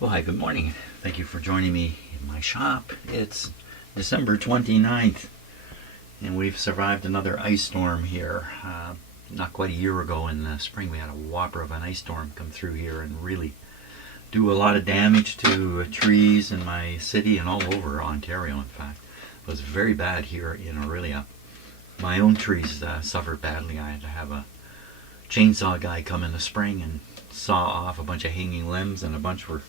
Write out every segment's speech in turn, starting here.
Well, hi, good morning. Thank you for joining me in my shop. It's December 29th, and we've survived another ice storm here. Not quite a year ago in the spring, we had a whopper of an ice storm come through here and really do a lot of damage to trees in my city and all over Ontario, in fact. It was very bad here in Aurelia. My own trees suffered badly. I had to have a chainsaw guy come in the spring and saw off a bunch of hanging limbs, and a bunch were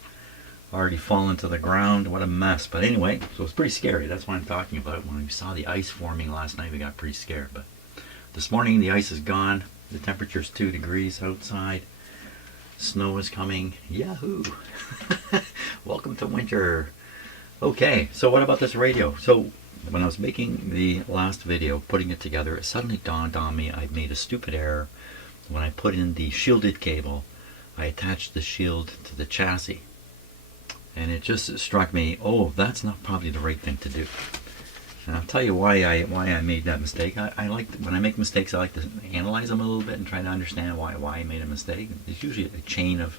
already fallen to the ground. What a mess. But anyway, so it's pretty scary. That's why I'm talking about it. When we saw the ice forming last night, we got pretty scared. But this morning, the ice is gone. The temperature's 2 degrees outside. Snow is coming. Yahoo! Welcome to winter. Okay, so what about this radio? So when I was making the last video, putting it together, it suddenly dawned on me I made a stupid error. When I put in the shielded cable, I attached the shield to the chassis. And it just struck me, oh, that's not probably the right thing to do. And I'll tell you why I made that mistake. I like, when I make mistakes, I like to analyze them a little bit and try to understand why I made a mistake. There's usually a chain of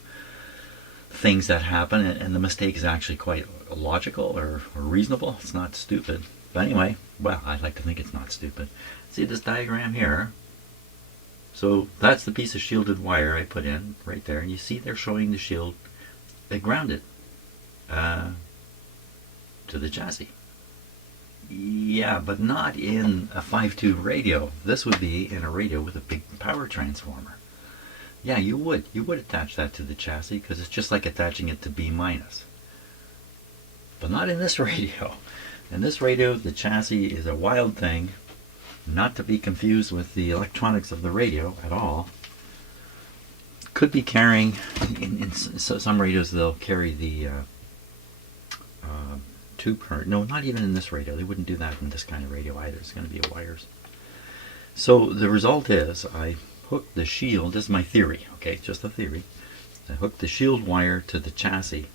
things that happen, and the mistake is actually quite logical or reasonable. It's not stupid. But anyway, well, I like to think it's not stupid. See this diagram here? So that's the piece of shielded wire I put in right there, and you see they're showing the shield grounded to the chassis. Yeah, but not in a 5-tube radio. This would be in a radio with a big power transformer. Yeah, you would attach that to the chassis because it's just like attaching it to B minus. But not in this radio. In this radio, the chassis is a wild thing, not to be confused with the electronics of the radio at all. Could be carrying, in some radios they'll carry the tube current. No, not even in this radio. They wouldn't do that in this kind of radio either. It's going to be wires. So the result is I hooked the shield. This is my theory, okay, just a theory. I hooked the shield wire to the chassis,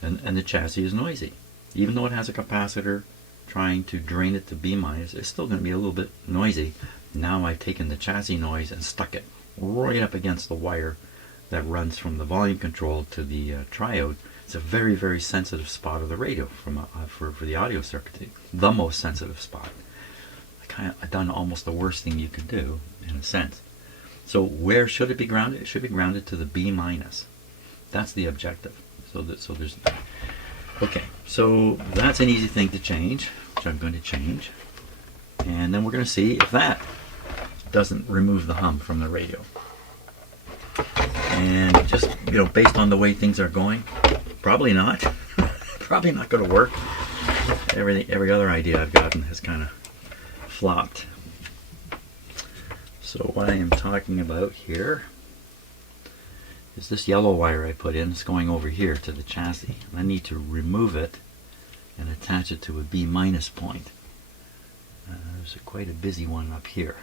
and the chassis is noisy. Even though it has a capacitor trying to drain it to B minus, it's still going to be a little bit noisy. Now I've taken the chassis noise and stuck it right up against the wire that runs from the volume control to the triode. It's a very, very sensitive spot of the radio for the audio circuitry. The most sensitive spot. I've done almost the worst thing you could do, in a sense. So where should it be grounded? It should be grounded to the B minus. That's the objective. So there's... Okay, so that's an easy thing to change, which I'm going to change. And then we're going to see if that doesn't remove the hum from the radio. And just, based on the way things are going, probably not. Probably not going to work. Every other idea I've gotten has kind of flopped. So what I am talking about here is this yellow wire I put in. It's going over here to the chassis. I need to remove it and attach it to a B minus point. There's quite a busy one up here.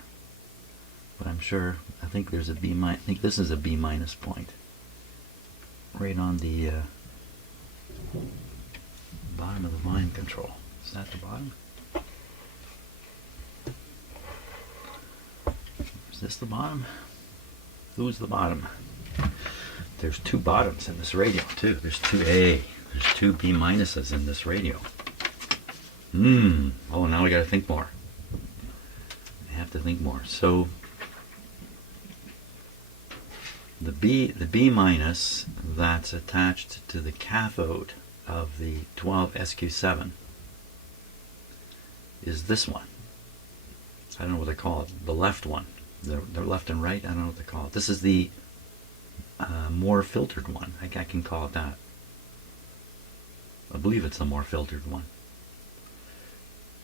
But I think there's a B minus. I think this is a B minus point. Right on the bottom of the volume control. Is that the bottom? Is this the bottom? Who's the bottom? There's 2 bottoms in this radio too. There's 2A. There's 2 B minuses in this radio. Oh, now we got to think more. I have to think more. So the B minus that's attached to the cathode of the 12 SQ7 is this one. I don't know what they call it. The left one. The left and right. I don't know what they call it. This is the more filtered one. I can call it that. I believe it's the more filtered one.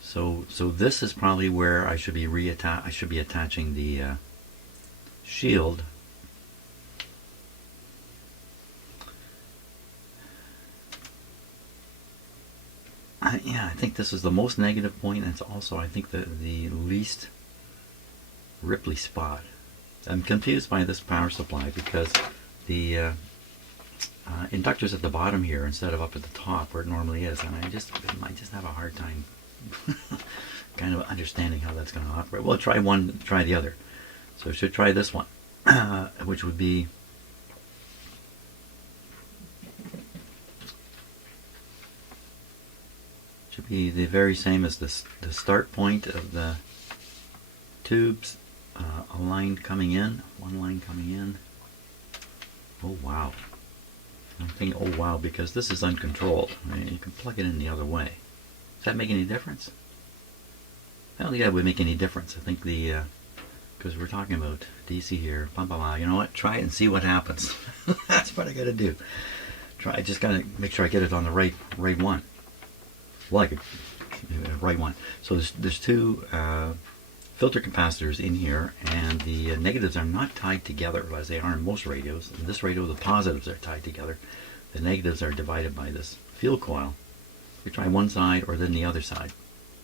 So this is probably where I should be attaching the shield. Yeah, I think this is the most negative point, and it's also, I think, the least Ripley spot. I'm confused by this power supply because the inductor's at the bottom here instead of up at the top where it normally is, and I just have a hard time kind of understanding how that's going to operate. Well, try one, try the other. So I should try this one, which would be Should be the very same as the start point of the tubes. A line coming in, one line coming in. Oh wow. I'm thinking, oh wow, because this is uncontrolled. I mean, you can plug it in the other way. Does that make any difference? I don't think that would make any difference. I think because we're talking about DC here, blah, blah, blah. You know what? Try it and see what happens. That's what I got to do. I just got to make sure I get it on the right one. Well, I could, right one. So there's two filter capacitors in here, and the negatives are not tied together as they are in most radios. In this radio, the positives are tied together. The negatives are divided by this field coil. We try one side or then the other side,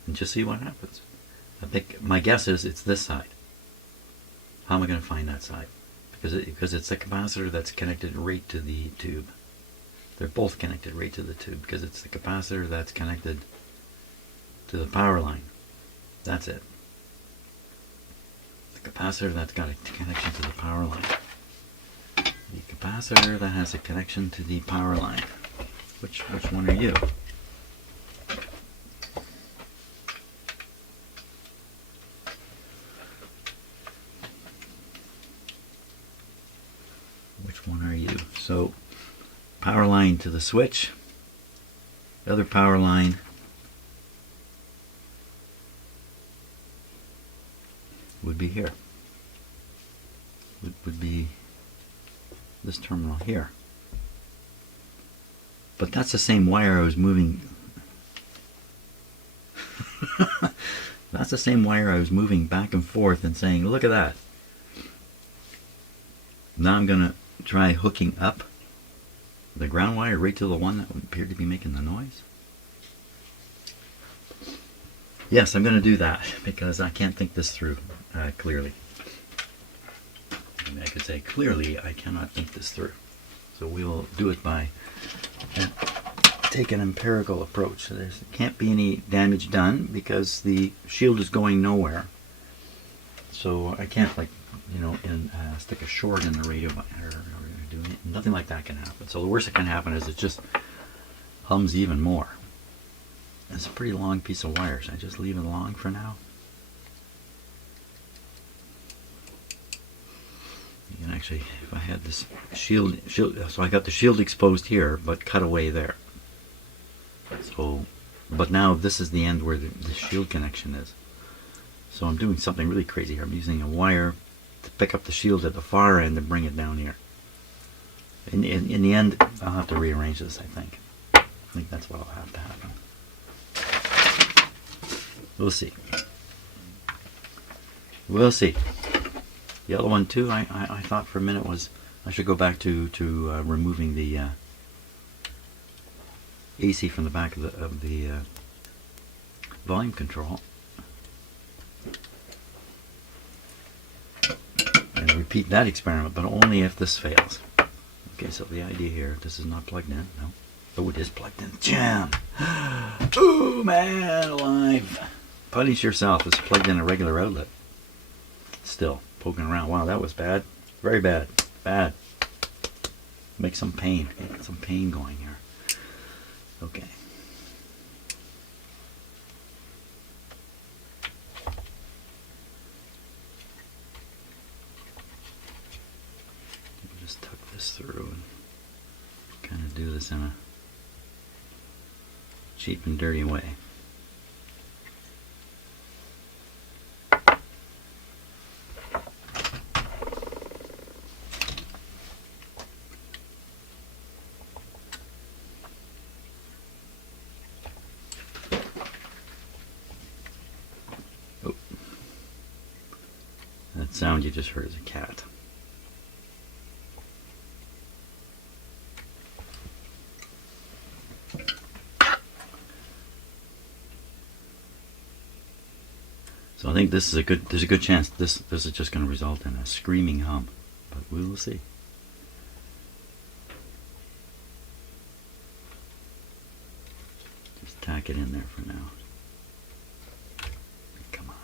and just see what happens. I think my guess is it's this side. How am I going to find that side? Because it's the capacitor that's connected right to the tube. They're both connected right to the tube because it's the capacitor that's connected to the power line. That's it. The capacitor that's got a connection to the power line. The capacitor that has a connection to the power line. Which one are you? Which one are you? So, power line to the switch. The other power line would be here. Would be this terminal here. But that's the same wire I was moving. That's the same wire I was moving back and forth and saying, look at that. Now I'm going to try hooking up the ground wire right to the one that would appear to be making the noise. Yes, I'm going to do that because I can't think this through clearly. I mean, I could say clearly I cannot think this through. So we will do it by take an empirical approach. So there can't be any damage done because the shield is going nowhere. So I can't, like, you know, stick a short in the radio or do it. Nothing like that can happen. So the worst that can happen is it just hums even more. It's a pretty long piece of wire. Should I just leave it long for now? You can actually, if I had this shield, so I got the shield exposed here, but cut away there. So, but now this is the end where the shield connection is. So I'm doing something really crazy here. I'm using a wire to pick up the shield at the far end and bring it down here. In the end, I'll have to rearrange this, I think. I think that's what will have to happen. We'll see. We'll see. The other one too, I thought for a minute was I should go back to removing the AC from the back of the volume control and repeat that experiment, but only if this fails. Okay, so the idea here, this is not plugged in. No. Oh, it is plugged in. Jam! Oh, man alive! Punish yourself. It's plugged in a regular outlet. Still poking around. Wow, that was bad. Very bad. Bad. Make some pain. Get some pain going here. Okay. Just tuck this through and kind of do this in a cheap and dirty way. Oh. That sound you just heard is a cat. So I think this is there's a good chance this is just going to result in a screaming hum, but we will see. Just tack it in there for now. Come on.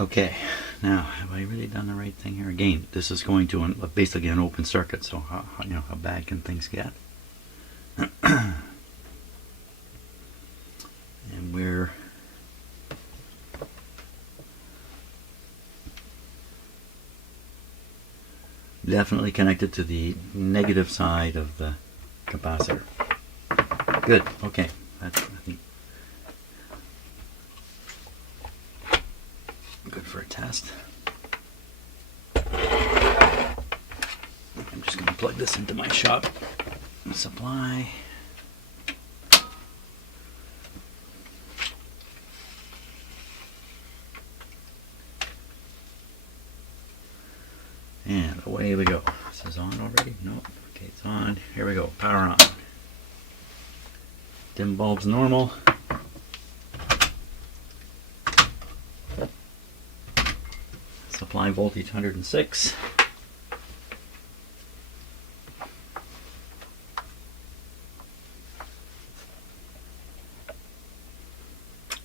Okay, now have I really done the right thing here? Again, this is going to basically an open circuit, so how bad can things get? And we're definitely connected to the negative side of the capacitor. Good. Okay, that's, I think, good for a test. I'm just going to plug this into my shop supply. And away we go. This is on already? Nope. Okay, it's on. Here we go. Power on. Dim bulb's normal. Supply voltage 106.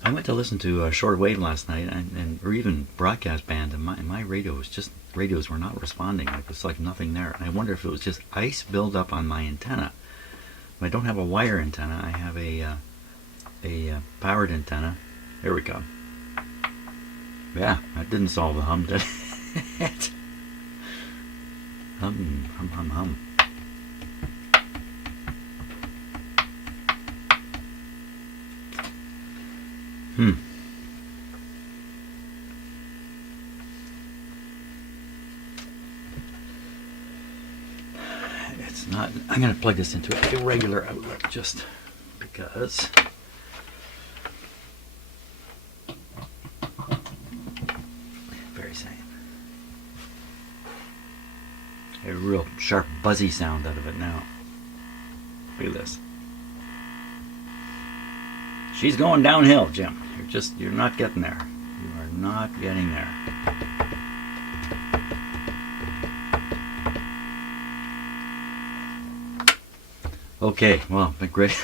I went to listen to shortwave last night, or even broadcast band, and my radios were not responding. Like, it's like nothing there. And I wonder if it was just ice buildup on my antenna. I don't have a wire antenna. I have a powered antenna. Here we go. Yeah, that didn't solve the hum, did it? Hum, hum, hum, hum. It's not. I'm going to plug this into a regular outlet just because. Very safe. A real sharp buzzy sound out of it now. Look at this. She's going downhill, Jim. You're not getting there. You are not getting there. Okay, well, great,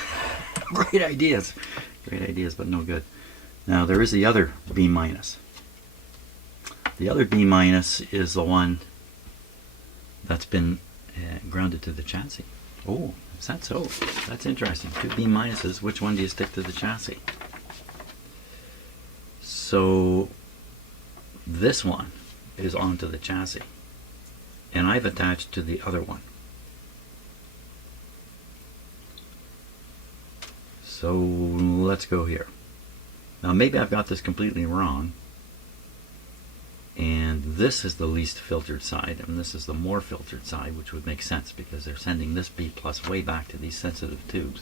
great ideas. Great ideas, but no good. Now, there is the other B minus. The other B minus is the one that's been grounded to the chassis. Oh, is that so? That's interesting. Two B minuses. Which one do you stick to the chassis? So this one is onto the chassis, and I've attached to the other one. So let's go here. Now maybe I've got this completely wrong, and this is the least filtered side, and this is the more filtered side, which would make sense because they're sending this B plus way back to these sensitive tubes.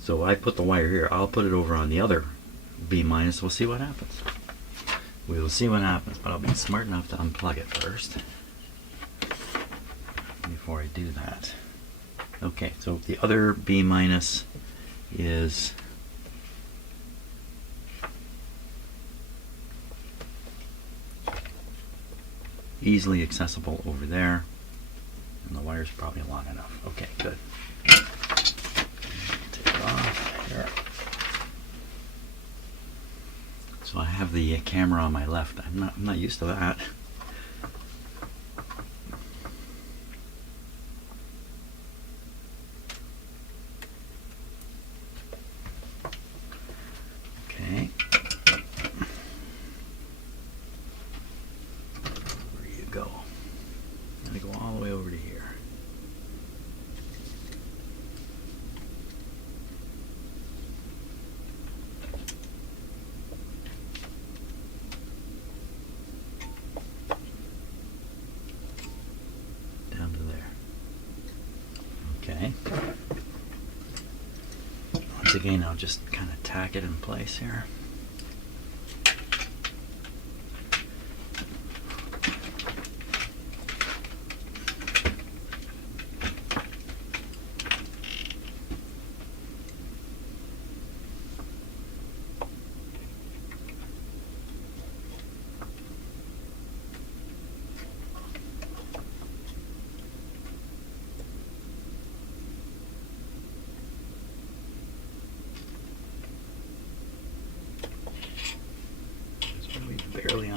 So I put the wire here. I'll put it over on the other B minus. We'll see what happens. We will see what happens, but I'll be smart enough to unplug it first before I do that. Okay, so the other B minus is easily accessible over there, and the wire's probably long enough. Okay, good. Take it off here. So I have the camera on my left. I'm not used to that. Okay. Where do you go? I'm going to go all the way over to here. Down to there. Okay. Once again, I'll just kind of tack it in place here.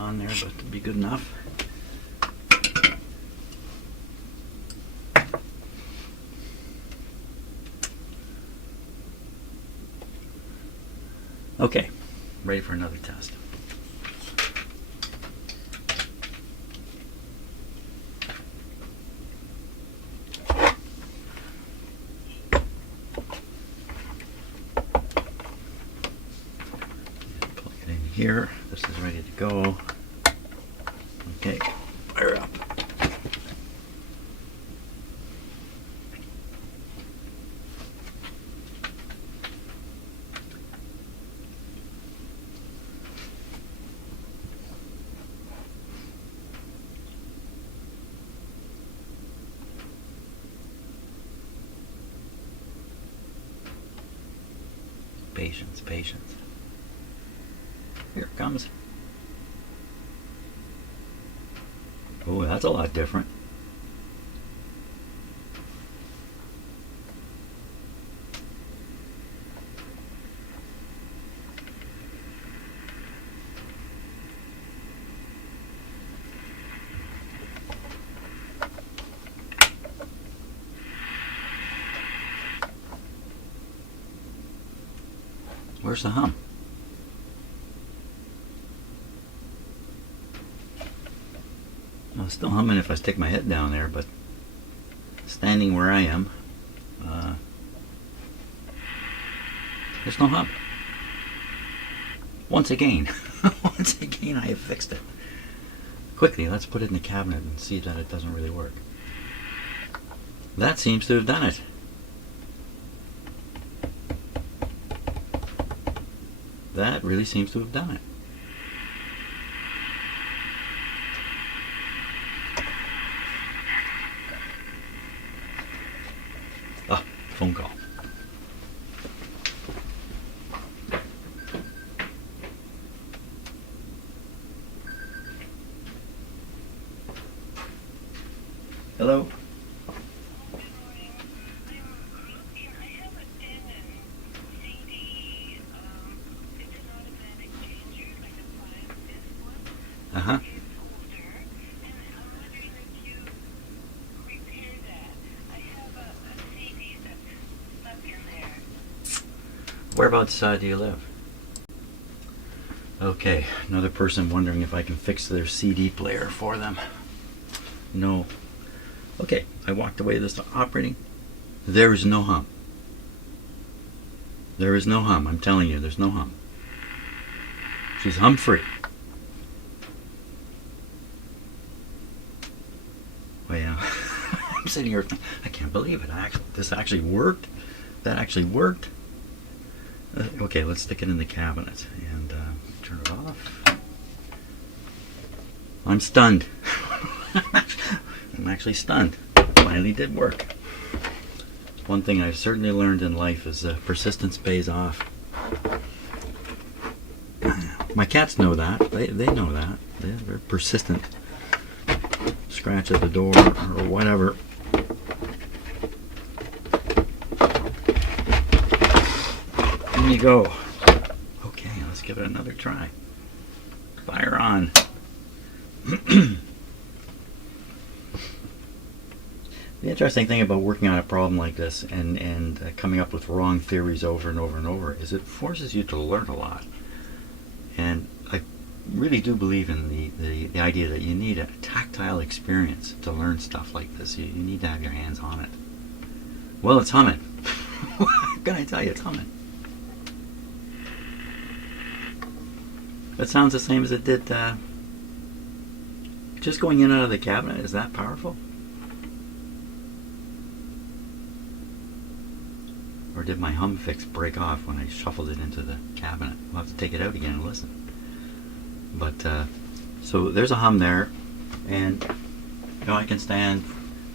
on there, but it'll be good enough. Okay, ready for another test. Plug it in here. This is ready to go. Okay, fire up. Patience, patience. Here it comes. Oh, that's a lot different. Where's the hum? Well, it's still humming if I stick my head down there, but standing where I am, there's no hum. Once again, once again I have fixed it. Quickly, let's put it in the cabinet and see that it doesn't really work. That seems to have done it. That really seems to have done it. Ah, phone call. Hello? Uh-huh. Whereabouts do you live? Okay, another person wondering if I can fix their CD player for them. No. Okay, I walked away this operating. There is no hum. There is no hum. I'm telling you, there's no hum. She's hum free. Well, I'm sitting here, I can't believe it. This actually worked. That actually worked. Okay, let's stick it in the cabinet and turn it off. I'm stunned. I'm actually stunned. Finally did work. One thing I've certainly learned in life is persistence pays off. My cats know that. They know that. They're persistent. Scratch at the door or whatever. In you go. Okay, let's give it another try. Fire on. The interesting thing about working on a problem like this and coming up with wrong theories over and over and over is it forces you to learn a lot. And I really do believe in the idea that you need a tactile experience to learn stuff like this. You need to have your hands on it. Well, it's humming. What can I tell you? It's humming. It sounds the same as it did just going in and out of the cabinet. Is that powerful? Or did my hum fix break off when I shuffled it into the cabinet? We'll have to take it out again and listen. But, so there's a hum there, and you know, I can stand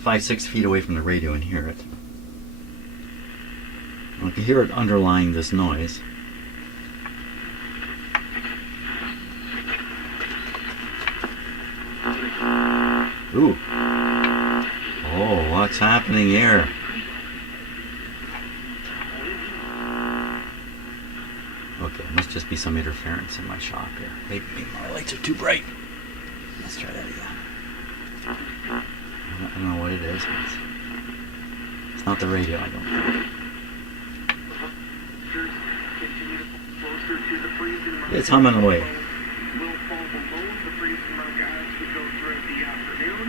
5-6 feet away from the radio and hear it. I can hear it underlying this noise. Ooh. Oh, what's happening here? Okay, must just be some interference in my shop here. Maybe my lights are too bright. Let's try that again. I don't know what it is, but it's not the radio, I don't think. It's humming away.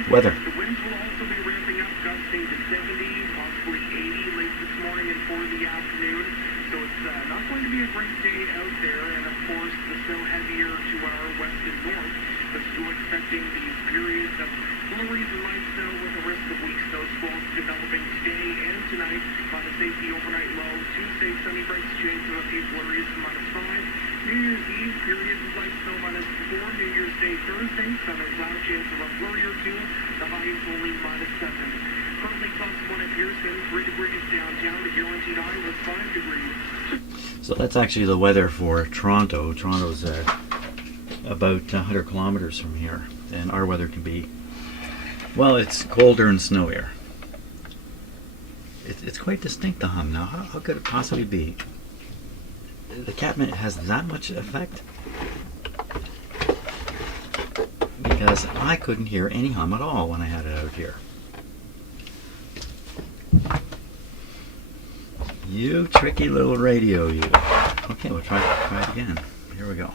Weather. The winds will also be ramping up, gusting to 70, possibly 80 late this morning and for the afternoon. So it's not going to be a great day out there. And of course, the snow heavier to our west and north. But still expecting these periods of flurries and light snow with a risk of weak snow squalls developing today and tonight. -8 the overnight low. Tuesday, sunny breaks, chance of a few flurries, -5. New Year's Eve, periods of light snow, -4. New Year's Day, Thursday, sun and cloud, chance of a flurry or two. The high is only -7. Currently +1 at Pearson, 3 degrees downtown. The guaranteed high was 5 degrees. So that's actually the weather for Toronto. Toronto's about 100 kilometers from here, and our weather can be, well, it's colder and snowier. It's quite distinct, the hum. Now, how could it possibly be? The cabinet has that much effect? Because I couldn't hear any hum at all when I had it out here. You tricky little radio, you. Okay, we'll try it again. Here we go.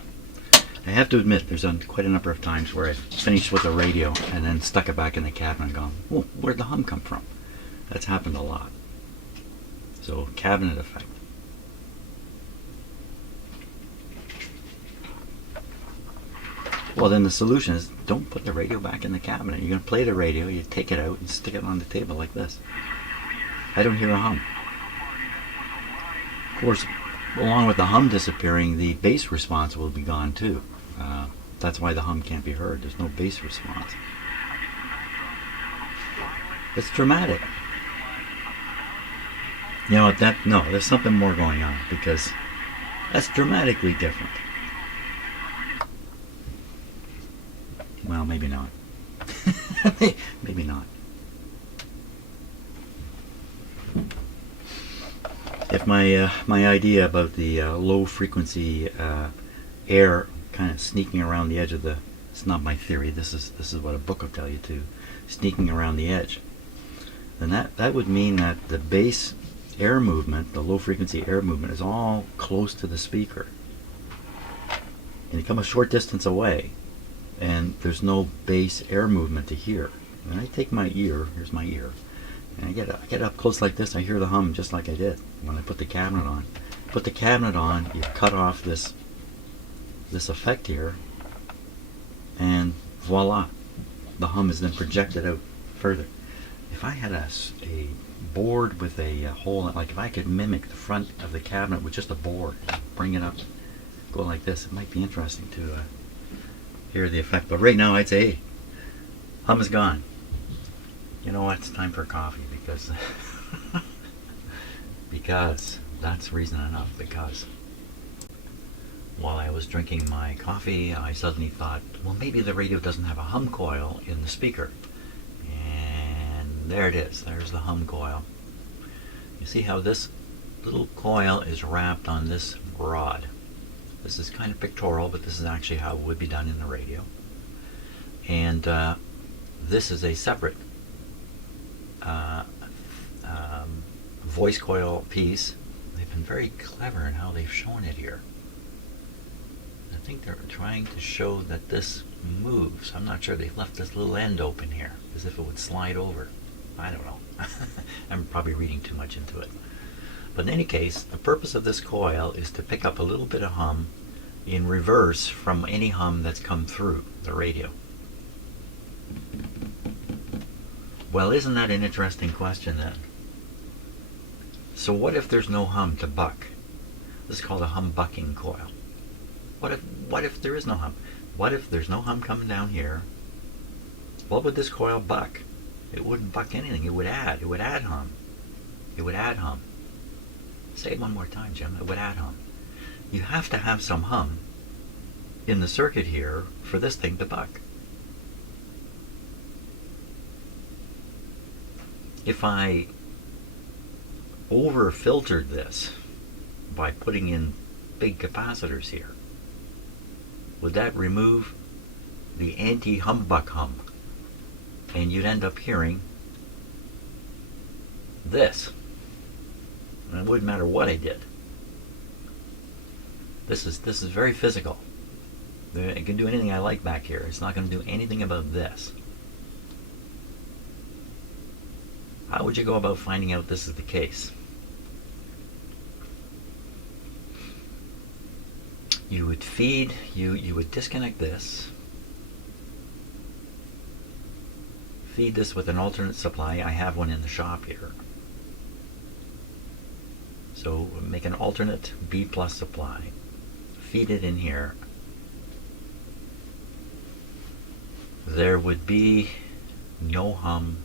I have to admit, there's quite a number of times where I finished with the radio and then stuck it back in the cabinet and gone, oh, where'd the hum come from? That's happened a lot. So, cabinet effect. Well, then the solution is don't put the radio back in the cabinet. You're going to play the radio, you take it out and stick it on the table like this. I don't hear a hum. Of course, along with the hum disappearing, the bass response will be gone too. That's why the hum can't be heard. There's no bass response. It's dramatic. You know what? No, there's something more going on, because that's dramatically different. Well, maybe not. Maybe not. If my idea about the low frequency air kind of sneaking around the edge of the, it's not my theory, this is what a book will tell you too, sneaking around the edge, then that would mean that the bass air movement, the low frequency air movement, is all close to the speaker. And you come a short distance away and there's no bass air movement to hear. And I take my ear, here's my ear, and I get up close like this, I hear the hum just like I did when I put the cabinet on. Put the cabinet on, you cut off this effect here, and voila, the hum is then projected out further. If I had a board with a hole, like if I could mimic the front of the cabinet with just a board, bring it up, go like this, it might be interesting to hear the effect. But right now I'd say, hey, hum is gone. You know what, it's time for coffee, because because that's reason enough. Because while I was drinking my coffee, I suddenly thought, well, maybe the radio doesn't have a hum coil in the speaker. And there it is, there's the hum coil. You see how this little coil is wrapped on this rod. This is kind of pictorial, but this is actually how it would be done in the radio. And this is a separate voice coil piece. They've been very clever in how they've shown it here. I think they're trying to show that this moves. I'm not sure. They've left this little end open here as if it would slide over. I don't know. I'm probably reading too much into it. But in any case, the purpose of this coil is to pick up a little bit of hum in reverse from any hum that's come through the radio. Well, isn't that an interesting question then? So what if there's no hum to buck? This is called a hum bucking coil. What if there is no hum? What if there's no hum coming down here? What would this coil buck? It wouldn't buck anything. It would add hum. It would add hum. Say it one more time, Jim. It would add hum. You have to have some hum in the circuit here for this thing to buck. If I over filtered this by putting in big capacitors here? Would that remove the anti-humbuck hum? And you'd end up hearing this. And it wouldn't matter what I did. This is very physical. I can do anything I like back here. It's not going to do anything about this. How would you go about finding out this is the case? You would feed, you would disconnect this, feed this with an alternate supply. I have one in the shop here. So make an alternate B plus supply, feed it in here. There would be no hum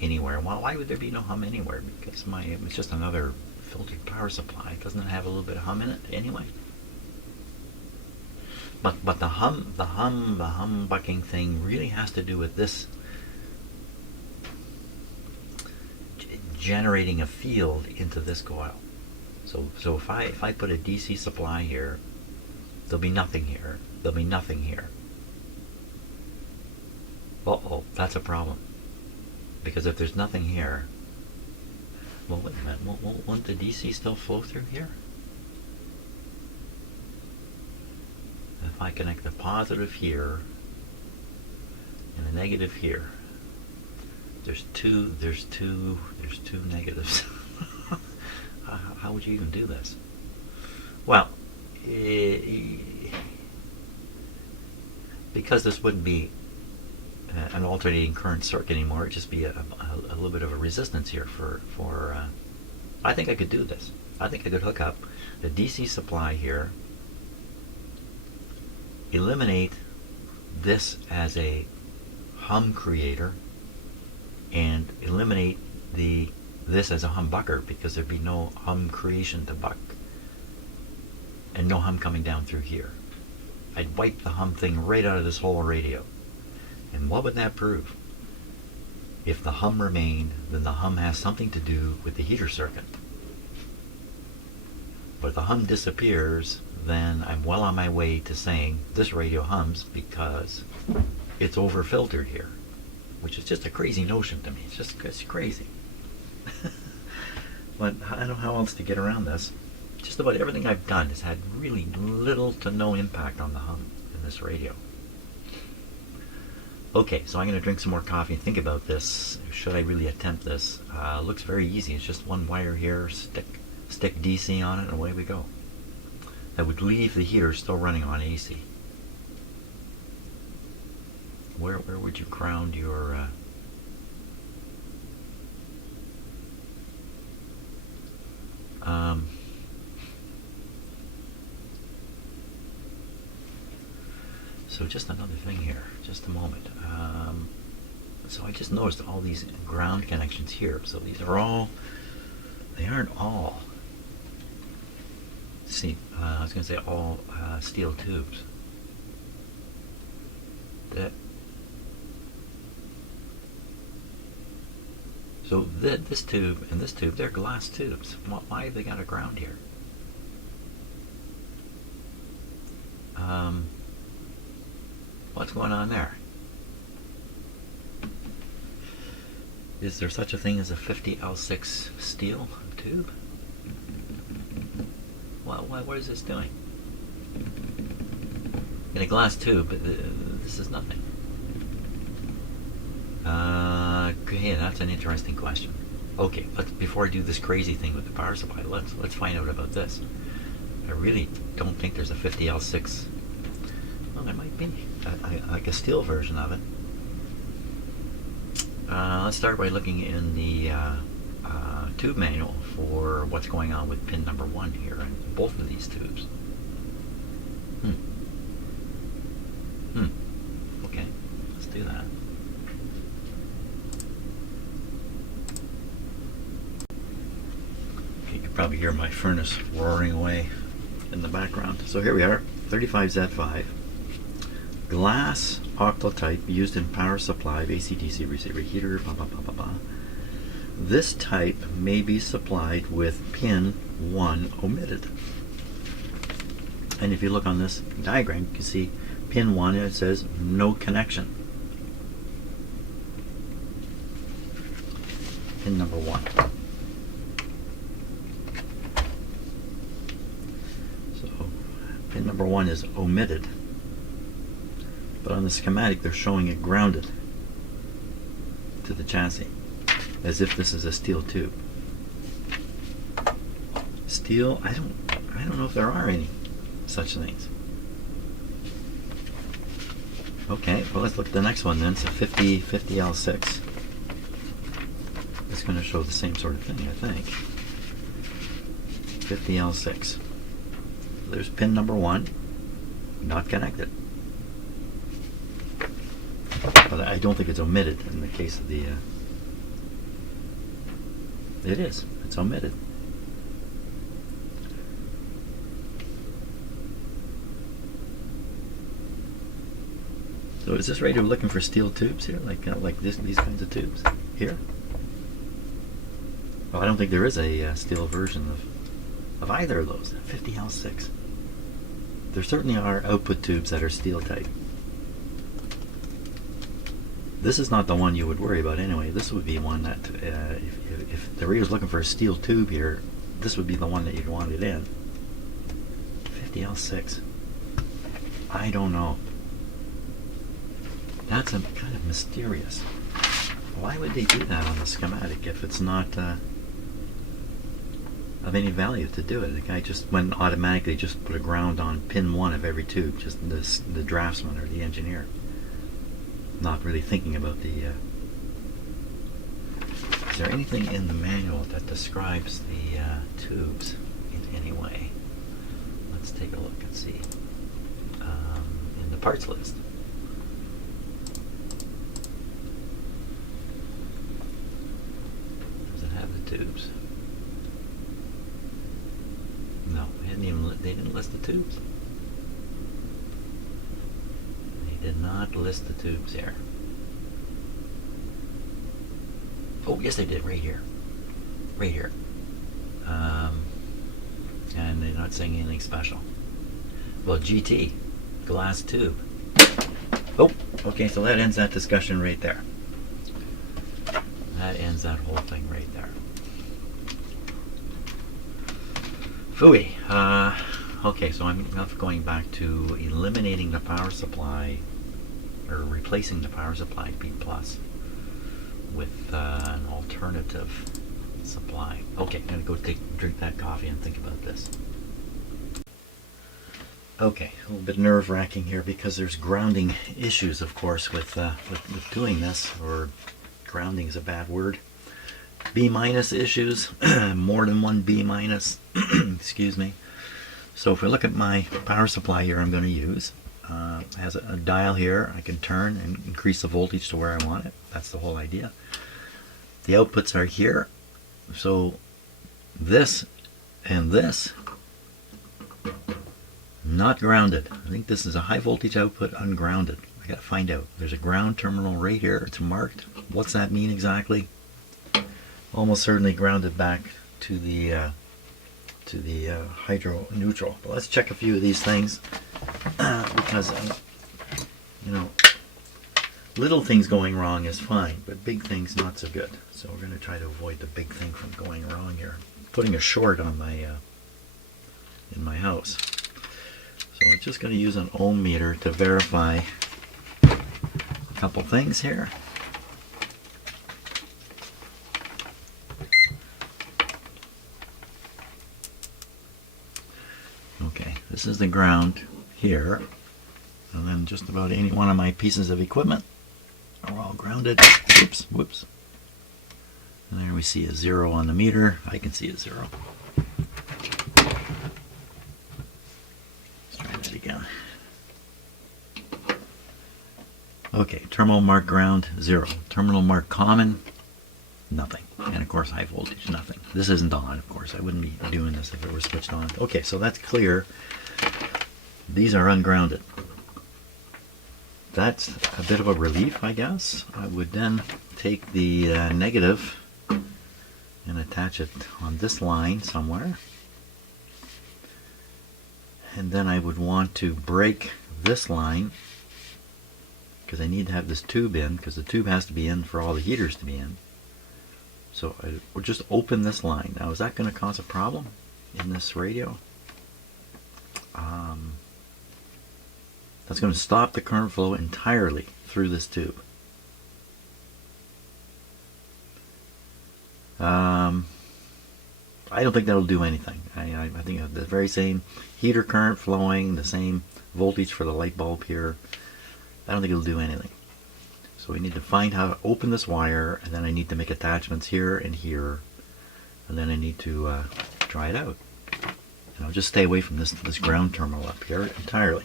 anywhere. Well, why would there be no hum anywhere? Because it's just another filtered power supply. Doesn't it have a little bit of hum in it anyway? But the humbucking thing really has to do with this generating a field into this coil. So if I put a DC supply here, there'll be nothing here. There'll be nothing here. Uh-oh, that's a problem. Because if there's nothing here, well, wait a minute, won't the DC still flow through here? If I connect the positive here and the negative here, there's two negatives. How would you even do this? Well, because this wouldn't be an alternating current circuit anymore, it'd just be a little bit of a resistance here for I think I could do this. I think I could hook up a DC supply here, eliminate this as a hum creator, and eliminate this as a humbucker, because there'd be no hum creation to buck and no hum coming down through here. I'd wipe the hum thing right out of this whole radio. And what would that prove? If the hum remained, then the hum has something to do with the heater circuit. But if the hum disappears, then I'm well on my way to saying this radio hums because it's over filtered here, which is just a crazy notion to me. It's crazy. But I don't know how else to get around this. Just about everything I've done has had really little to no impact on the hum in this radio. Okay, so I'm going to drink some more coffee and think about this. Should I really attempt this? Looks very easy. It's just one wire here, stick DC on it, and away we go. That would leave the heater still running on AC. Where would you ground your... So just another thing here, just a moment. So I just noticed all these ground connections here. So these are all, they aren't all, see, I was going to say all steel tubes. So this tube and this tube, they're glass tubes. Why have they got a ground here? What's going on there? Is there such a thing as a 50L6 steel tube? What is this doing? In a glass tube, this is nothing. Okay, that's an interesting question. Okay, before I do this crazy thing with the power supply, let's find out about this. I really don't think there's a 50L6. Well, there might be, like a steel version of it. Let's start by looking in the tube manual for what's going on with pin number 1 here in both of these tubes. Okay, let's do that. Okay, you can probably hear my furnace roaring away in the background. So here we are, 35Z5. Glass octal type used in power supply, AC/DC receiver heater, blah blah blah blah blah. This type may be supplied with pin 1 omitted. And if you look on this diagram, you can see pin 1, it says no connection. Pin number 1. So pin number 1 is omitted. But on the schematic they're showing it grounded to the chassis, as if this is a steel tube. Steel, I don't know if there are any such things. Okay, well let's look at the next one then. It's a 50L6. It's going to show the same sort of thing, I think. 50L6. There's pin number 1, not connected. But I don't think it's omitted in the case of the... It is. It's omitted. So is this radio looking for steel tubes here, like these kinds of tubes here? Well, I don't think there is a steel version of either of those. 50L6. There certainly are output tubes that are steel type. This is not the one you would worry about anyway. This would be one that, if the radio's looking for a steel tube here, this would be the one that you'd want it in. 50L6. I don't know. That's kind of mysterious. Why would they do that on the schematic if it's not of any value to do it? The guy just went automatically just put a ground on pin 1 of every tube, just the draftsman or the engineer, not really thinking about the... Is there anything in the manual that describes the tubes in any way? Let's take a look and see. In the parts list. Does it have the tubes? No, they didn't list the tubes. They did not list the tubes here. Oh, yes, they did, right here. Right here. And they're not saying anything special. Well, GT, glass tube. Oh, okay, so that ends that discussion right there. That ends that whole thing right there. Phooey. Okay, so I'm going back to eliminating the power supply, or replacing the power supply B plus with an alternative supply. Okay, I'm gonna go drink that coffee and think about this. Okay, a little bit nerve-wracking here because there's grounding issues, of course, with doing this, or grounding is a bad word. B minus issues, more than one B minus, excuse me. So if we look at my power supply here I'm going to use, it has a dial here. I can turn and increase the voltage to where I want it. That's the whole idea. The outputs are here. So this and this, not grounded. I think this is a high voltage output ungrounded. I got to find out. There's a ground terminal right here. It's marked. What's that mean exactly? Almost certainly grounded back to the hydro neutral. But let's check a few of these things because you know, little things going wrong is fine, but big things not so good. So we're going to try to avoid the big thing from going wrong here. I'm putting a short on my in my house. So I'm just going to use an ohm meter to verify a couple things here. Okay, this is the ground here, and then just about any one of my pieces of equipment are all grounded. Whoops, whoops. And there we see a 0 on the meter. I can see a 0. Let's try that again. Okay, terminal mark ground, 0. Terminal mark common, nothing. And of course high voltage, nothing. This isn't on, of course. I wouldn't be doing this if it were switched on. Okay, so that's clear. These are ungrounded. That's a bit of a relief, I guess. I would then take the negative and attach it on this line somewhere. And then I would want to break this line because I need to have this tube in, because the tube has to be in for all the heaters to be in. So I will just open this line. Now, is that going to cause a problem in this radio? That's going to stop the current flow entirely through this tube. I don't think that'll do anything. I think the very same heater current flowing, the same voltage for the light bulb here. I don't think it'll do anything. So we need to find how to open this wire, and then I need to make attachments here and here, and then I need to try it out. And I'll just stay away from this ground terminal up here entirely.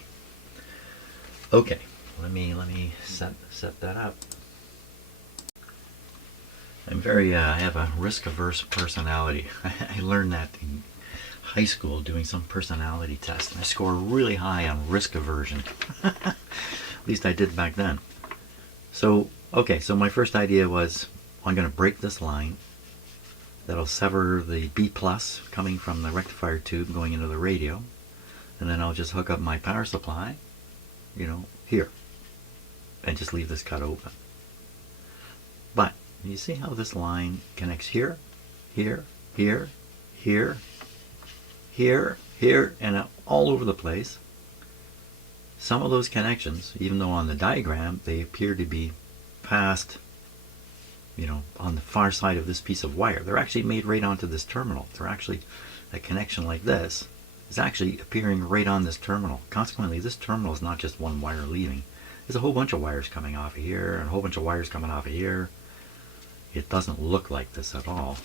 Okay, let me set that up. I have a risk-averse personality. I learned that in high school doing some personality test, and I scored really high on risk aversion. At least I did back then. So, okay, so my first idea was I'm going to break this line. That'll sever the B plus coming from the rectifier tube going into the radio, and then I'll just hook up my power supply, here, and just leave this cut open. But you see how this line connects here, here, here, here, here, here, and all over the place. Some of those connections, even though on the diagram they appear to be past, on the far side of this piece of wire, they're actually made right onto this terminal. They're actually, a connection like this is actually appearing right on this terminal. Consequently, this terminal is not just one wire leaving. There's a whole bunch of wires coming off of here and a whole bunch of wires coming off of here. It doesn't look like this at all.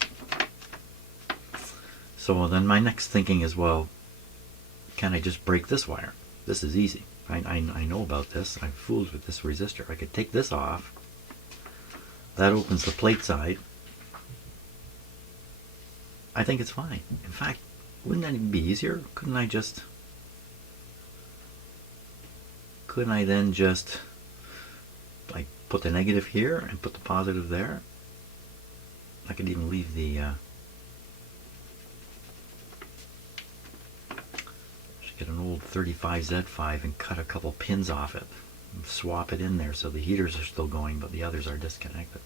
So then my next thinking is, well, can I just break this wire? This is easy. I know about this. I've fooled with this resistor. I could take this off. That opens the plate side. I think it's fine. In fact, wouldn't that even be easier? Couldn't I then just like put the negative here and put the positive there? I could even leave the get an old 35Z5 and cut a couple pins off it and swap it in there so the heaters are still going but the others are disconnected.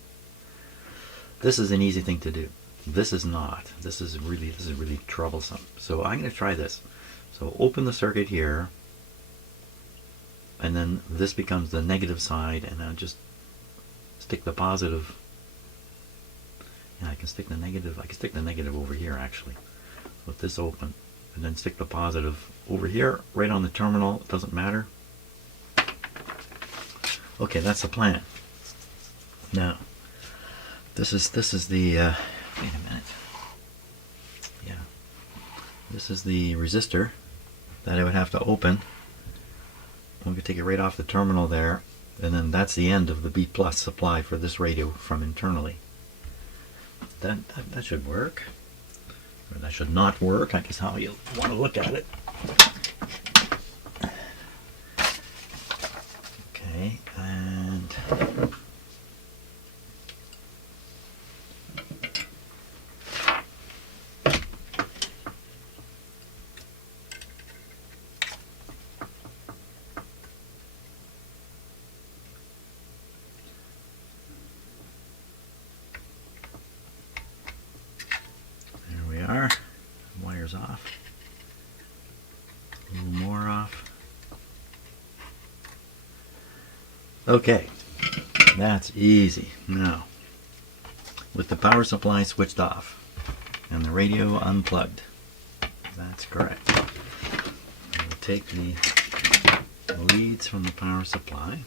This is an easy thing to do. This is not. This is really troublesome. So I'm going to try this. So open the circuit here, and then this becomes the negative side, and I'll just stick the positive. Yeah, I can stick the negative. I can stick the negative over here actually. With this open, and then stick the positive over here, right on the terminal. It doesn't matter. Okay, that's the plan. Now, this is the. Wait a minute. Yeah, this is the resistor that I would have to open. I'm going to take it right off the terminal there, and then that's the end of the B plus supply for this radio from internally. That should work. Or that should not work, I guess how you want to look at it. Okay, and wires off, a little more off. Okay, that's easy. Now, with the power supply switched off and the radio unplugged, that's correct. We'll take the leads from the power supply,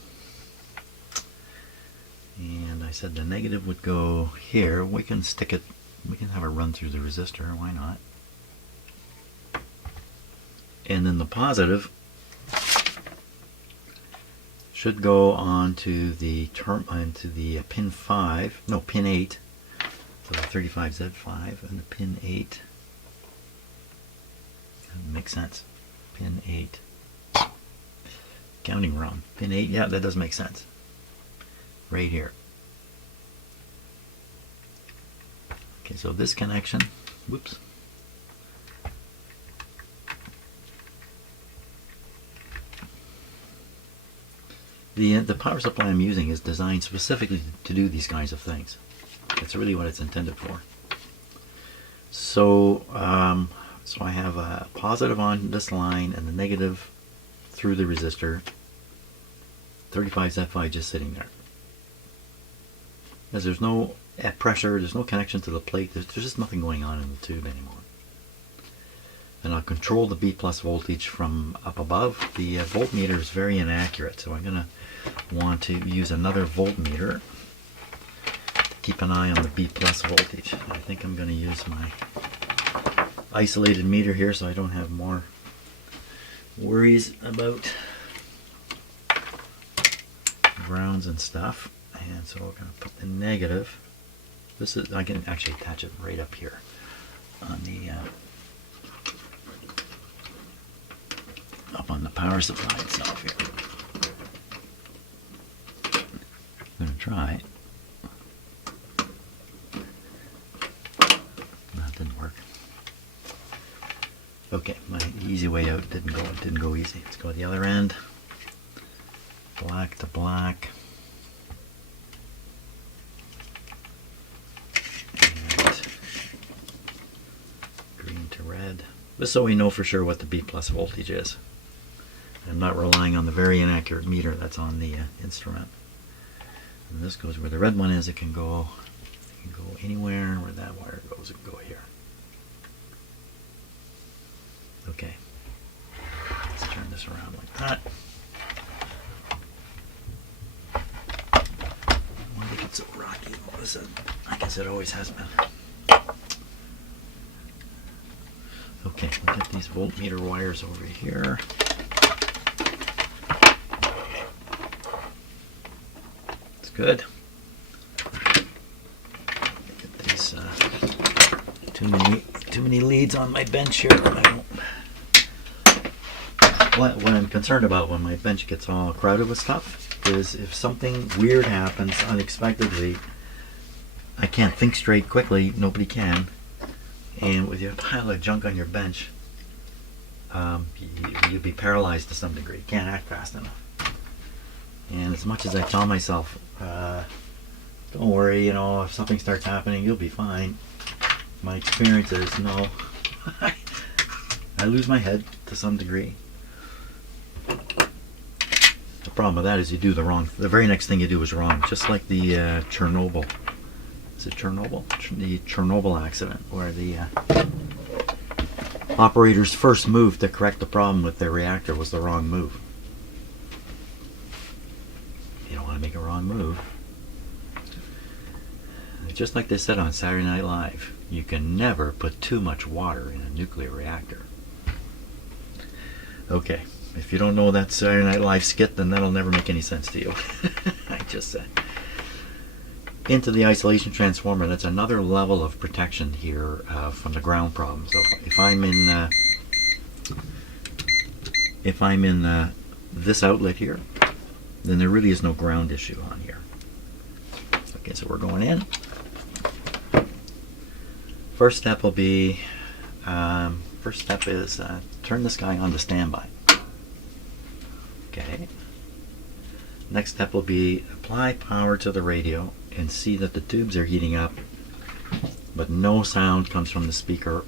and I said the negative would go here. We can stick it, we can have it run through the resistor, why not? And then the positive should go onto the pin 5, no, pin 8, so the 35Z5 and the pin 8. That makes sense. Pin 8. Counting wrong. Pin 8, yeah, that does make sense. Right here. Okay, so this connection, whoops. The power supply I'm using is designed specifically to do these kinds of things. It's really what it's intended for. So, so I have a positive on this line and the negative through the resistor. 35 Z5 just sitting there. As there's no pressure, there's no connection to the plate, there's just nothing going on in the tube anymore. And I'll control the B plus voltage from up above. The voltmeter is very inaccurate, so I'm going to want to use another voltmeter to keep an eye on the B plus voltage. I think I'm going to use my isolated meter here so I don't have more worries about grounds and stuff. And so we're going to put the negative. This is, I can actually attach it right up here on the up on the power supply itself here. I'm going to try. That didn't work. Okay, my easy way out didn't go. It didn't go easy. Let's go to the other end. Black to black. And green to red. Just so we know for sure what the B plus voltage is. I'm not relying on the very inaccurate meter that's on the instrument. And this goes where the red one is. It can go anywhere where that wire goes. It can go here. Okay. Let's turn this around like that. Why did it get so rocky all of a sudden? I guess it always has been. Okay, we'll get these voltmeter wires over here. It's good. Get these too many leads on my bench here. I don't. What I'm concerned about when my bench gets all crowded with stuff is if something weird happens unexpectedly, I can't think straight quickly. Nobody can. And with your pile of junk on your bench, you'd be paralyzed to some degree. You can't act fast enough. And as much as I tell myself, don't worry, you know, if something starts happening, you'll be fine. My experience is, no. I lose my head to some degree. The problem with that is you do the very next thing you do is wrong. Just like the Chernobyl. Is it Chernobyl? The Chernobyl accident, where the operator's first move to correct the problem with their reactor was the wrong move. You don't want to make a wrong move. Just like they said on Saturday Night Live, you can never put too much water in a nuclear reactor. Okay, if you don't know that Saturday Night Live skit, then that'll never make any sense to you. I just said. Into the isolation transformer, that's another level of protection here from the ground problem. So if I'm in this outlet here, then there really is no ground issue on here. Okay, so we're going in. First step will be, first step is turn this guy on to standby. Okay. Next step will be apply power to the radio and see that the tubes are heating up, but no sound comes from the speaker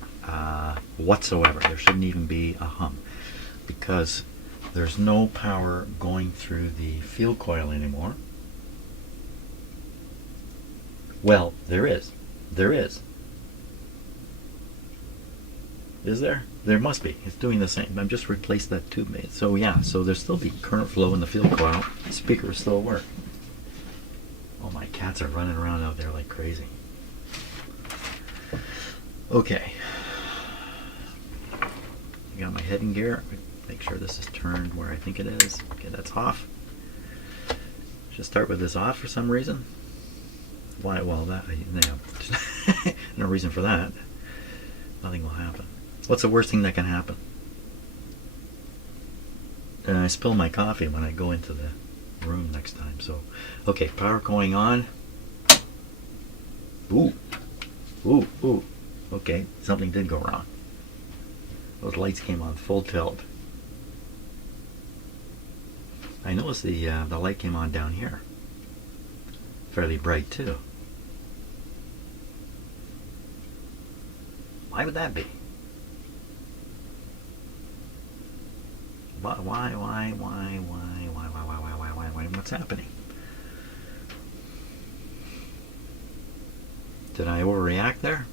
whatsoever. There shouldn't even be a hum, because there's no power going through the field coil anymore. Well, there is. There is. Is there? There must be. It's doing the same. I've just replaced that tube mate. So yeah, so there's still be current flow in the field coil. The speakers still work. Oh, my cats are running around out there like crazy. Okay. I got my heading gear. Make sure this is turned where I think it is. Okay, that's off. Should start with this off for some reason. Why? Well, that, yeah, no reason for that. Nothing will happen. What's the worst thing that can happen? I spill my coffee when I go into the room next time. So, okay, power going on. Ooh, ooh, ooh. Okay, something did go wrong. Those lights came on full tilt. I noticed the light came on down here. Fairly bright too. Why would that be? Why? What's happening? Did I overreact there?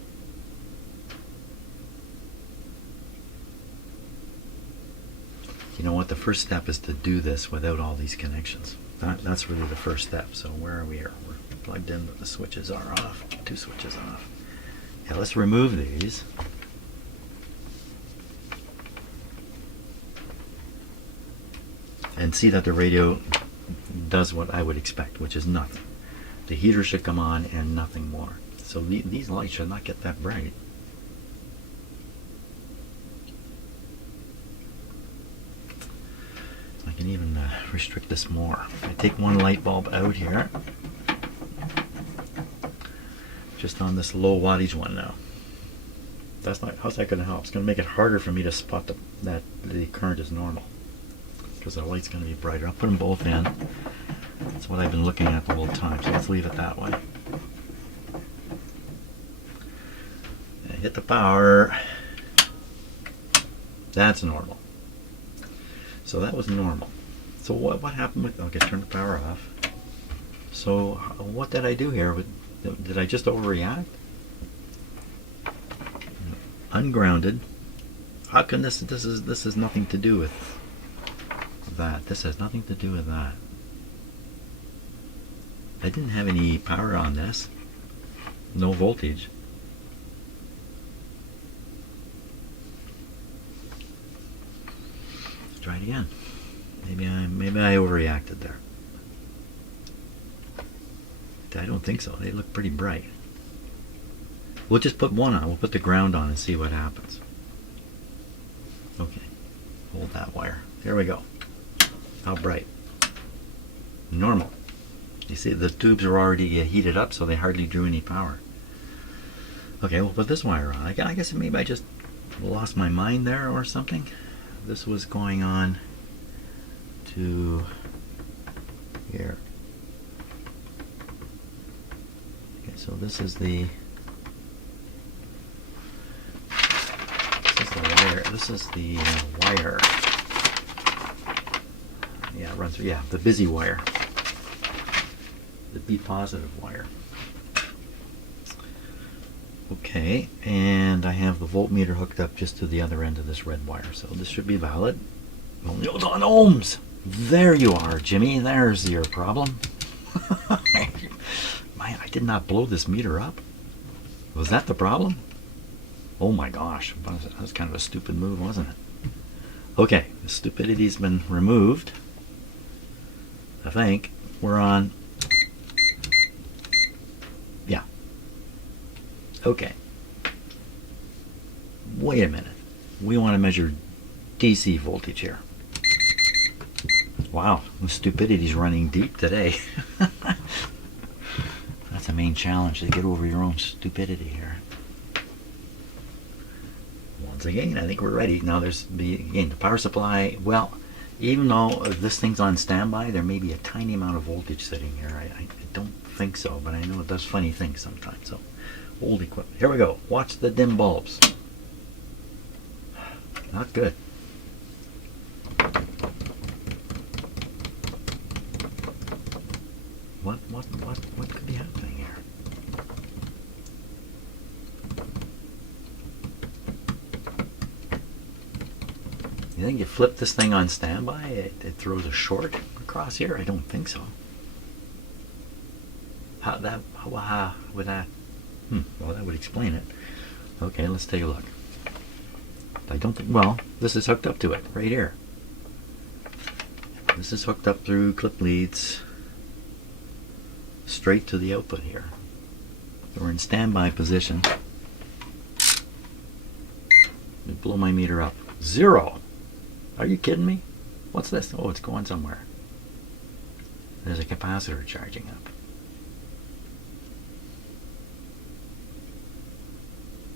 You know what? The first step is to do this without all these connections. That's really the first step. So where are we here? We're plugged in, but the switches are off. 2 switches off. Yeah, let's remove these. And see that the radio does what I would expect, which is nothing. The heater should come on and nothing more. So these lights should not get that bright. I can even restrict this more. I take one light bulb out here, just on this low wattage one now. That's not. How's that going to help? It's going to make it harder for me to spot that the current is normal, because the light's going to be brighter. I'll put them both in. That's what I've been looking at the whole time. So let's leave it that way. And hit the power. That's normal. So that was normal. So what happened with, okay, turn the power off. So what did I do here? Did I just overreact? Ungrounded. How can this is nothing to do with that. This has nothing to do with that. I didn't have any power on this. No voltage. Try it again. Maybe I overreacted there. I don't think so. They look pretty bright. We'll just put one on. We'll put the ground on and see what happens. Okay. Hold that wire. There we go. How bright? Normal. You see the tubes are already heated up, so they hardly drew any power. Okay, we'll put this wire on. I guess maybe I just lost my mind there or something. This was going on to here. Okay, so this is the wire. This is the wire. Yeah, it runs through. Yeah, the busy wire. The B positive wire. Okay, and I have the voltmeter hooked up just to the other end of this red wire, so this should be valid. Only on ohms. There you are, Jimmy. There's your problem. Man, I did not blow this meter up. Was that the problem? Oh my gosh, that was kind of a stupid move, wasn't it? Okay, the stupidity's been removed. I think we're on. Yeah. Okay. Wait a minute. We want to measure DC voltage here. Wow, the stupidity's running deep today. That's the main challenge, to get over your own stupidity here. Once again, I think we're ready. Now there's the power supply. Well, even though this thing's on standby, there may be a tiny amount of voltage sitting here. I don't think so, but I know it does funny things sometimes. So, old equipment. Here we go. Watch the dim bulbs. Not good. What could be happening here? You think you flip this thing on standby, it throws a short across here? I don't think so. How would that? Well, that would explain it. Okay, let's take a look. I don't think. Well, this is hooked up to it right here. This is hooked up through clip leads straight to the output here. So we're in standby position. Let me blow my meter up. 0. Are you kidding me? What's this? Oh, it's going somewhere. There's a capacitor charging up.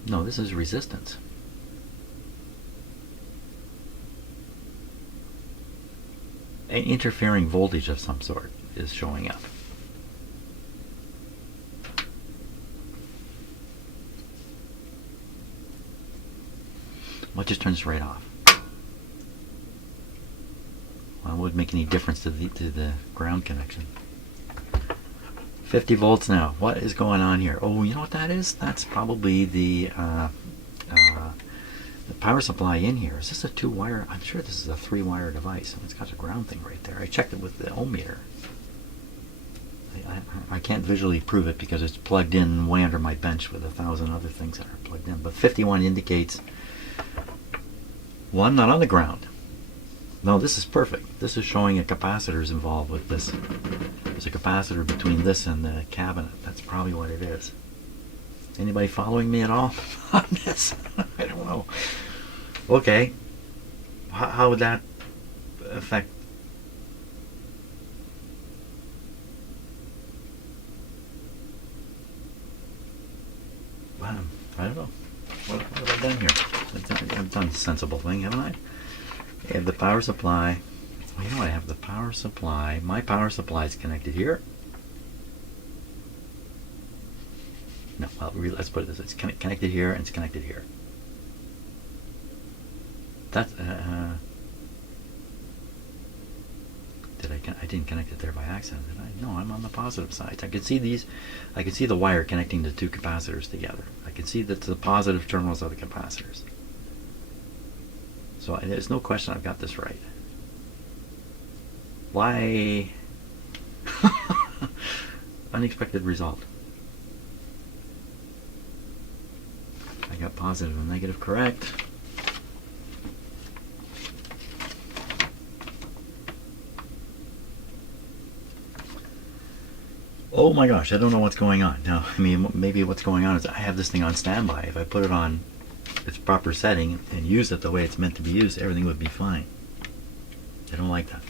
No, this is resistance. an interfering voltage of some sort is showing up. I'll just turn this right off. Well, it wouldn't make any difference to the ground connection. 50 volts now. What is going on here? Oh, you know what that is? That's probably the power supply in here. Is this a 2-wire? I'm sure this is a 3-wire device. It's got a ground thing right there. I checked it with the ohm meter. I can't visually prove it because it's plugged in way under my bench with 1,000 other things that are plugged in. But 51 indicates, well, I'm not on the ground. No, this is perfect. This is showing a capacitor is involved with this. There's a capacitor between this and the cabinet. That's probably what it is. Anybody following me at all on this? I don't know. Okay. How would that affect? I don't know. What have I done here? I've done a sensible thing, haven't I? I have the power supply. Well, you know what? I have the power supply. My power supply is connected here. No, well, let's put it this way. It's connected here and it's connected here. That's, I didn't connect it there by accident, did I? No, I'm on the positive side. I can see these. I can see the wire connecting the two capacitors together. I can see that the positive terminals are the capacitors. So there's no question I've got this right. Why? Unexpected result. I got positive and negative correct. Oh my gosh, I don't know what's going on. Now, I mean, maybe what's going on is I have this thing on standby. If I put it on its proper setting and use it the way it's meant to be used, everything would be fine. I don't like that.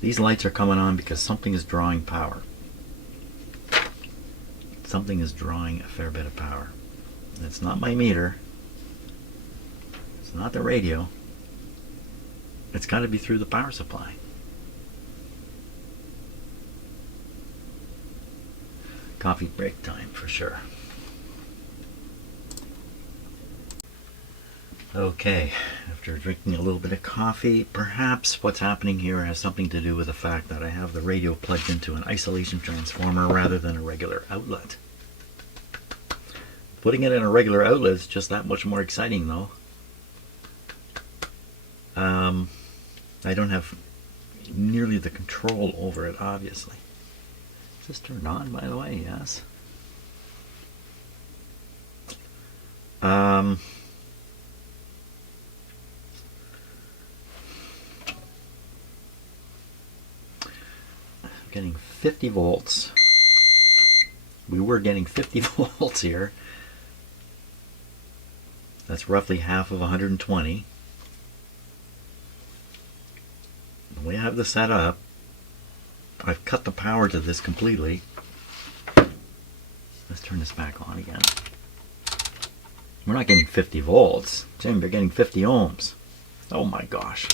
These lights are coming on because something is drawing power. Something is drawing a fair bit of power. It's not my meter. It's not the radio. It's got to be through the power supply. Coffee break time for sure. Okay, after drinking a little bit of coffee, perhaps what's happening here has something to do with the fact that I have the radio plugged into an isolation transformer rather than a regular outlet. Putting it in a regular outlet is just that much more exciting though. I don't have nearly the control over it, obviously. Is this turned on, by the way? Yes. I'm getting 50 volts. We were getting 50 volts here. That's roughly half of 120. We have this set up. I've cut the power to this completely. Let's turn this back on again. We're not getting 50 volts. Jim, you're getting 50 ohms. Oh my gosh.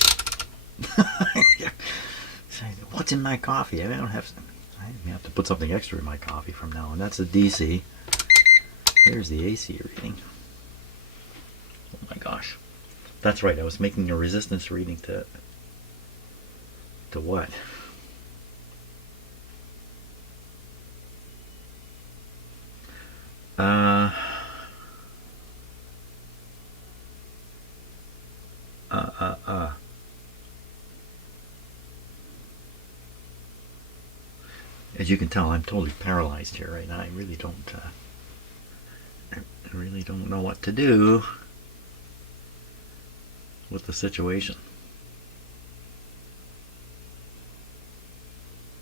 What's in my coffee? I have to put something extra in my coffee from now on. That's the DC. Here's the AC reading. Oh my gosh. That's right. I was making a resistance reading to what? As you can tell, I'm totally paralyzed here right now. I really don't know what to do with the situation.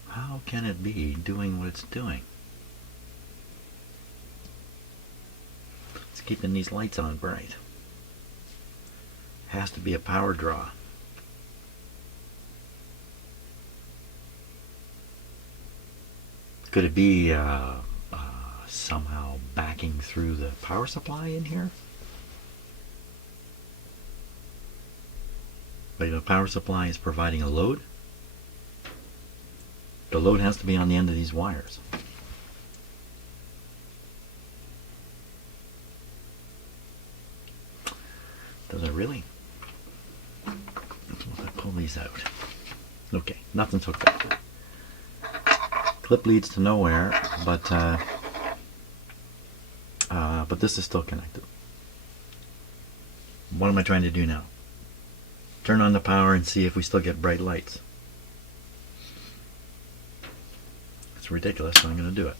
How can it be doing what it's doing? It's keeping these lights on bright. Has to be a power draw. Could it be somehow backing through the power supply in here? But the power supply is providing a load. The load has to be on the end of these wires. Does it really? If I pull these out. Okay, nothing's hooked up. Clip leads to nowhere, but this is still connected. What am I trying to do now? Turn on the power and see if we still get bright lights. It's ridiculous, but I'm going to do it.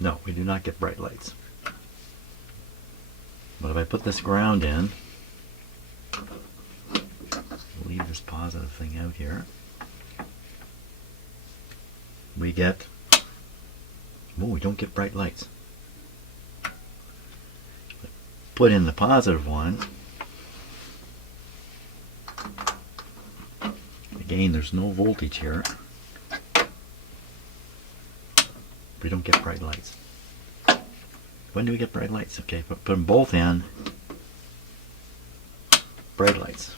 No, we do not get bright lights. But if I put this ground in, leave this positive thing out here, we get, we don't get bright lights. Put in the positive one. Again, there's no voltage here. We don't get bright lights. When do we get bright lights? Okay, put them both in. Bright lights.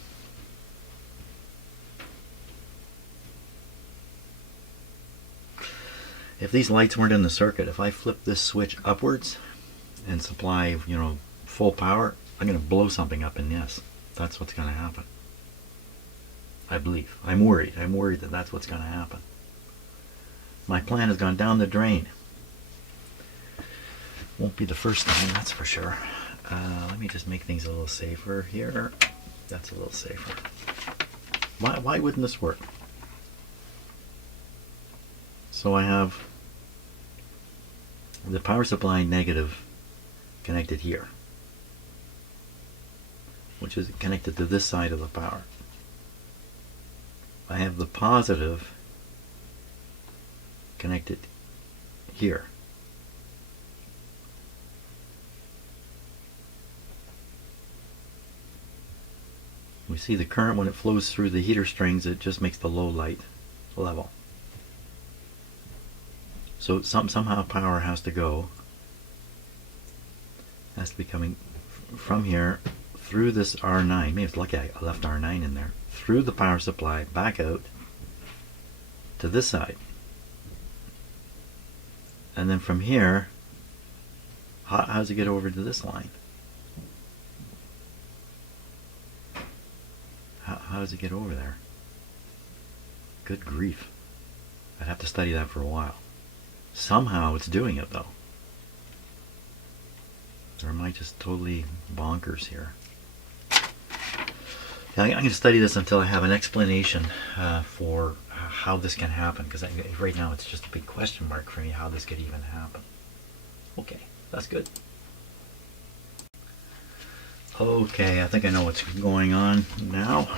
If these lights weren't in the circuit, if I flip this switch upwards and supply, full power, I'm going to blow something up in this. That's what's going to happen. I believe. I'm worried. I'm worried that that's what's going to happen. My plan has gone down the drain. Won't be the first time, that's for sure. Let me just make things a little safer here. That's a little safer. Why wouldn't this work? So I have the power supply negative connected here, which is connected to this side of the power. I have the positive connected here. We see the current when it flows through the heater strings, it just makes the low light level. So somehow power has to go, has to be coming from here through this R9. Maybe it's lucky I left R9 in there. Through the power supply, back out to this side. And then from here, how does it get over to this line? How does it get over there? Good grief. I'd have to study that for a while. Somehow it's doing it though. Or am I just totally bonkers here? I'm going to study this until I have an explanation for how this can happen, because right now it's just a big question mark for me how this could even happen. Okay, that's good. Okay, I think I know what's going on now.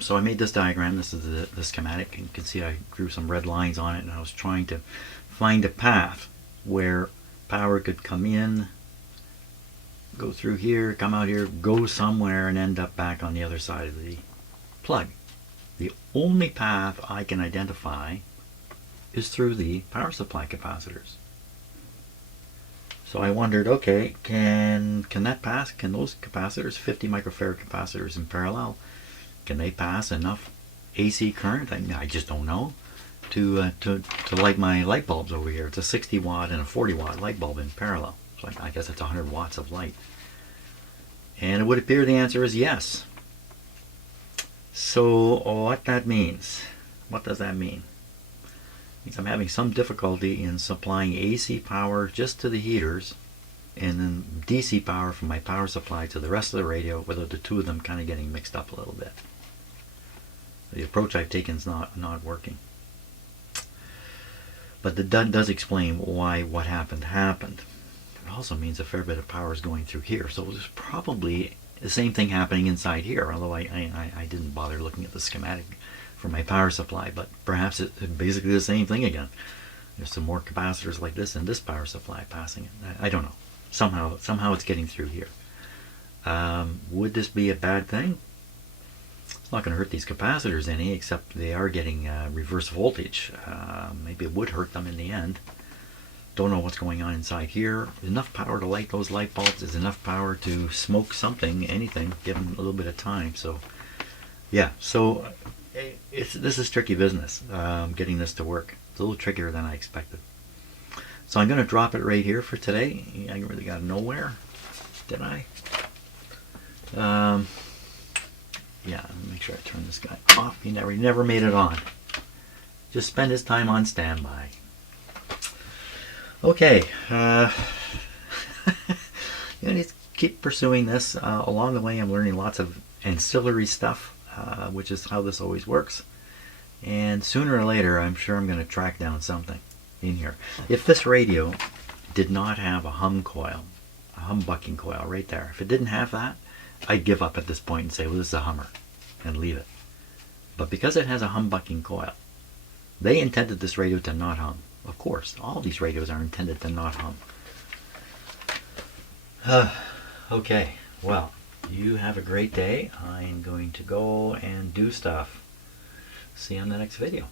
So I made this diagram. This is the schematic. You can see I drew some red lines on it, and I was trying to find a path where power could come in, go through here, come out here, go somewhere, and end up back on the other side of the plug. The only path I can identify is through the power supply capacitors. So I wondered, okay, can that pass? Can those capacitors, 50 microfarad capacitors in parallel, can they pass enough AC current? I just don't know to light my light bulbs over here. It's a 60 watt and a 40 watt light bulb in parallel. So I guess it's 100 watts of light. And it would appear the answer is yes. So what that means? What does that mean? Means I'm having some difficulty in supplying AC power just to the heaters, and then DC power from my power supply to the rest of the radio, without the two of them kind of getting mixed up a little bit. The approach I've taken is not working. But that does explain why what happened. It also means a fair bit of power is going through here. So there's probably the same thing happening inside here, although I didn't bother looking at the schematic for my power supply, but perhaps it's basically the same thing again. There's some more capacitors like this in this power supply passing it. I don't know. Somehow it's getting through here. Would this be a bad thing? It's not going to hurt these capacitors any, except they are getting reverse voltage. Maybe it would hurt them in the end. Don't know what's going on inside here. Enough power to light those light bulbs is enough power to smoke something, anything, given a little bit of time. So yeah, so this is tricky business, getting this to work. It's a little trickier than I expected. So I'm going to drop it right here for today. I really got nowhere, did I? Yeah, make sure I turn this guy off. He never made it on. Just spend his time on standby. Okay, you need to keep pursuing this. Along the way, I'm learning lots of ancillary stuff, which is how this always works. And sooner or later, I'm sure I'm going to track down something in here. If this radio did not have a hum coil, a humbucking coil right there, if it didn't have that, I'd give up at this point and say, well, this is a Hummer, and leave it. But because it has a humbucking coil, they intended this radio to not hum. Of course, all these radios are intended to not hum. Okay, well, you have a great day. I'm going to go and do stuff. See you on the next video.